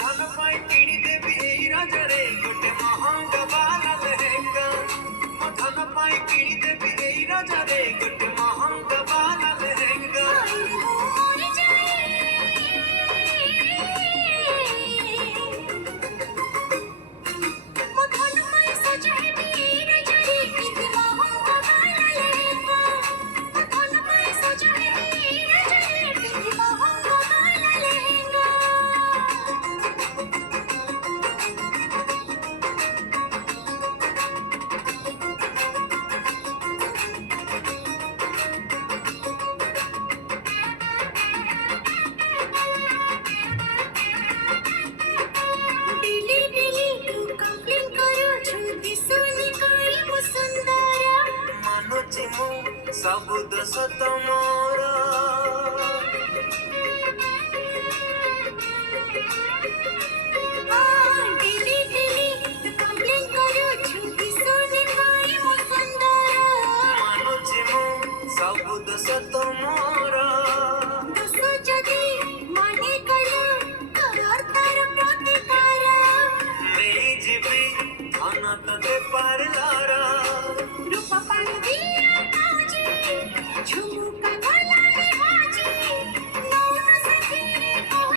धन पाई किणी देवी एई रजरे गोटे महंगा वाला लहंगा मो धन पाई किणी देवी एई रजरे गोटे महंगा वाला लहंगा सब दस तम